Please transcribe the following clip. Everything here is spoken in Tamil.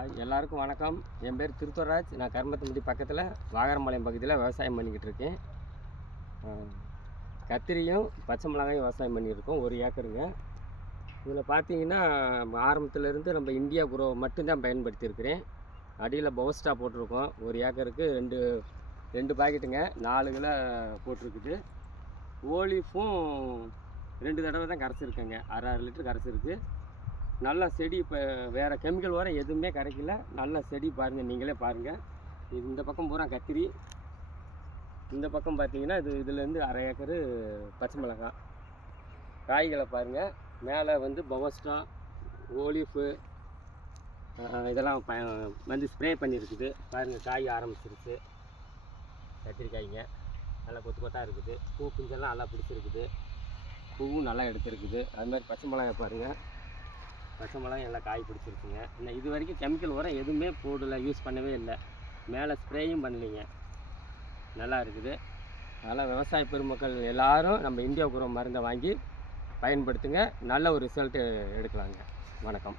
எல்லாருக்கும் வணக்கம். என் பேர் திருத்துவராஜ். நான் கருமத்தம்பட்டி பக்கத்தில் வாகரம்பாளையம் பகுதியில் விவசாயம் பண்ணிக்கிட்டு இருக்கேன். கத்திரியும் பச்சை மிளகாயும் விவசாயம் பண்ணியிருக்கோம், 1 ஏக்கருங்க. இதில் பார்த்தீங்கன்னா ஆரம்பத்துலேருந்து நம்ம இந்தியா குரோ மட்டும்தான் பயன்படுத்தியிருக்கிறேன். அடியில் பவஸ்டா போட்டிருக்கோம். 1 ஏக்கருக்கு ரெண்டு பாக்கெட்டுங்க, 4 கிலோ போட்டிருக்குது. ஓலிஃபும் 2 தடவை தான் கரைச்சிருக்கேங்க, 6 லிட்டர் கரைச்சிருக்கு. நல்லா செடி. இப்போ வேறு கெமிக்கல் உரம் எதுவுமே கிடைக்கல. நல்ல செடி பாருங்கள், நீங்களே பாருங்கள். இந்த பக்கம் பூரா கத்திரி, இந்த பக்கம் பார்த்தீங்கன்னா இதுலேருந்து 1/2 ஏக்கரு பச்சை மிளகாய். காய்களை பாருங்கள். மேலே வந்து பவஸ்டா, ஓலிஃபு இதெல்லாம் வந்து ஸ்ப்ரே பண்ணியிருக்குது. பாருங்கள், காய் ஆரம்பிச்சிருச்சு. கத்திரிக்காய்ங்க நல்லா கொத்து கொத்தாக இருக்குது. பூ பிஞ்செல்லாம் நல்லா பிடிச்சிருக்குது. பூவும் நல்லா எடுத்துருக்குது. அது மாதிரி பச்சை மிளகாய் பாருங்கள், பச்சை மிளகாய் எல்லாம் காய் பிடிச்சிருக்குங்க. இன்னும் இது வரைக்கும் கெமிக்கல் உரம் எதுவுமே போடலை, யூஸ் பண்ணவே இல்லை. மேலே ஸ்ப்ரேயும் பண்ணலைங்க. நல்லா இருக்குது. அதனால் விவசாய பெருமக்கள் எல்லோரும் நம்ம இந்தியா குரோ மருந்தை வாங்கி பயன்படுத்துங்க. நல்ல ஒரு ரிசல்ட்டு எடுக்கலாங்க. வணக்கம்.